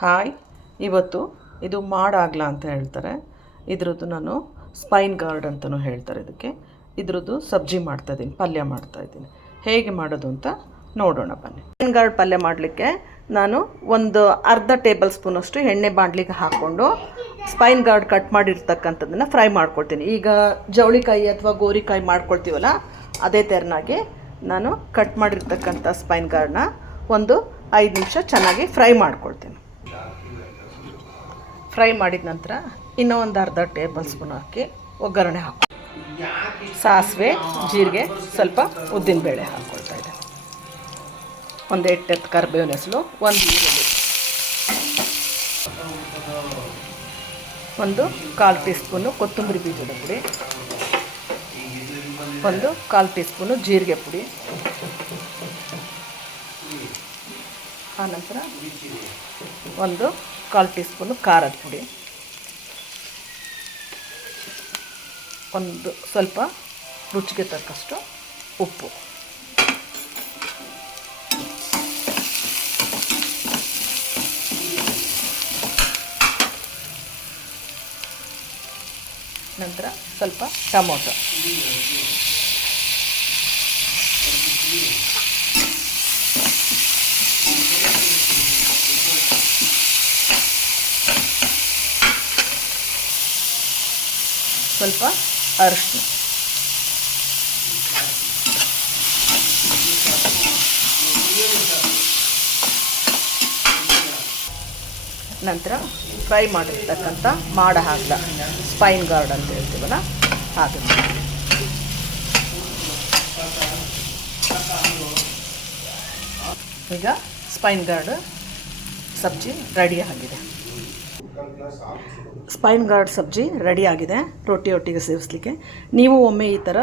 Hi, ಇವತ್ತು ಇದು ಮಾಡಾಗ್ಲ ಅಂತ ಹೇಳ್ತಾರೆ. ಇದ್ರದ್ದು ನಾನು ಸ್ಪೈನ್ ಗಾರ್ಡ್ ಅಂತಲೂ ಹೇಳ್ತಾರೆ ಇದಕ್ಕೆ. ಇದ್ರದ್ದು ಸಬ್ಜಿ ಮಾಡ್ತಾಯಿದ್ದೀನಿ, ಪಲ್ಯ ಮಾಡ್ತಾಯಿದ್ದೀನಿ. ಹೇಗೆ ಮಾಡೋದು ಅಂತ ನೋಡೋಣ ಬನ್ನಿ. ಸ್ಪೈನ್ ಗಾರ್ಡ್ ಪಲ್ಯ ಮಾಡಲಿಕ್ಕೆ ನಾನು ಒಂದು ಅರ್ಧ ಟೇಬಲ್ ಸ್ಪೂನಷ್ಟು ಎಣ್ಣೆ ಬಾಣಲಿಗೆ ಹಾಕ್ಕೊಂಡು ಸ್ಪೈನ್ ಗಾರ್ಡ್ ಕಟ್ ಮಾಡಿರ್ತಕ್ಕಂಥದ್ದನ್ನು ಫ್ರೈ ಮಾಡ್ಕೊಳ್ತೀನಿ. ಈಗ ಜವಳಿಕಾಯಿ ಅಥವಾ ಗೋರಿಕಾಯಿ ಮಾಡ್ಕೊಳ್ತೀವಲ್ಲ, ಅದೇ ತೆರನಾಗಿ ನಾನು ಕಟ್ ಮಾಡಿರ್ತಕ್ಕಂಥ ಸ್ಪೈನ್ ಗಾರ್ಡ್ನ ಒಂದು 5 ನಿಮಿಷ ಚೆನ್ನಾಗಿ ಫ್ರೈ ಮಾಡ್ಕೊಳ್ತೀನಿ. ಫ್ರೈ ಮಾಡಿದ ನಂತರ ಇನ್ನೂ ಒಂದು ಅರ್ಧ ಟೇಬಲ್ ಸ್ಪೂನ್ ಹಾಕಿ ಒಗ್ಗರಣೆ ಹಾಕಿ ಸಾಸಿವೆ, ಜೀರಿಗೆ, ಸ್ವಲ್ಪ ಉದ್ದಿನಬೇಳೆ ಹಾಕ್ಕೊಳ್ತಾ ಇದ್ದೆ. ಒಂದು 8 ಕರಿಬೇವಿನ ಹೆಸರು, ಒಂದು ಈರುಳ್ಳಿ, ಒಂದು 1/4 ಟೀ ಸ್ಪೂನು ಕೊತ್ತಂಬರಿ ಬೀಜದ ಪುಡಿ, ಒಂದು 1/4 ಟೀ ಸ್ಪೂನು ಜೀರಿಗೆ ಪುಡಿ, ಆನಂತರ ಒಂದು 1/4 ಟೀ ಸ್ಪೂನು ಖಾರದ ಪುಡಿ, ಒಂದು ಸ್ವಲ್ಪ ರುಚಿಗೆ ತಕ್ಕಷ್ಟು ಉಪ್ಪು, ನಂತರ ಸ್ವಲ್ಪ ಟೊಮೊಟೊ, ಸ್ವಲ್ಪ ಅರಿಶಿನ, ನಂತರ ಫ್ರೈ ಮಾಡಿರ್ತಕ್ಕಂಥ ಹಾಕ್ದ ಸ್ಪೈನ್ ಗಾರ್ಡ್ ಅಂತ ಹೇಳ್ತೀವಲ್ಲ ಅದು. ಈಗ ಸ್ಪೈನ್ ಗಾರ್ಡ್ ಸಬ್ಜಿ ರೆಡಿ ಆಗಿದೆ. ಸ್ಪೈನ್ ಗಾರ್ಡ್ ಸಬ್ಜಿ ರೆಡಿ ಆಗಿದೆ ರೊಟ್ಟಿಯೊಟ್ಟಿಗೆ ಸೇವಿಸಲಿಕ್ಕೆ. ನೀವು ಒಮ್ಮೆ ಈ ಥರ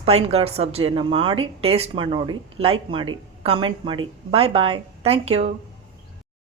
ಸ್ಪೈನ್ ಗಾರ್ಡ್ ಸಬ್ಜಿಯನ್ನು ಮಾಡಿ ಟೇಸ್ಟ್ ಮಾಡಿ ನೋಡಿ, ಲೈಕ್ ಮಾಡಿ, ಕಮೆಂಟ್ ಮಾಡಿ. ಬಾಯ್ ಬಾಯ್, ಥ್ಯಾಂಕ್ ಯು.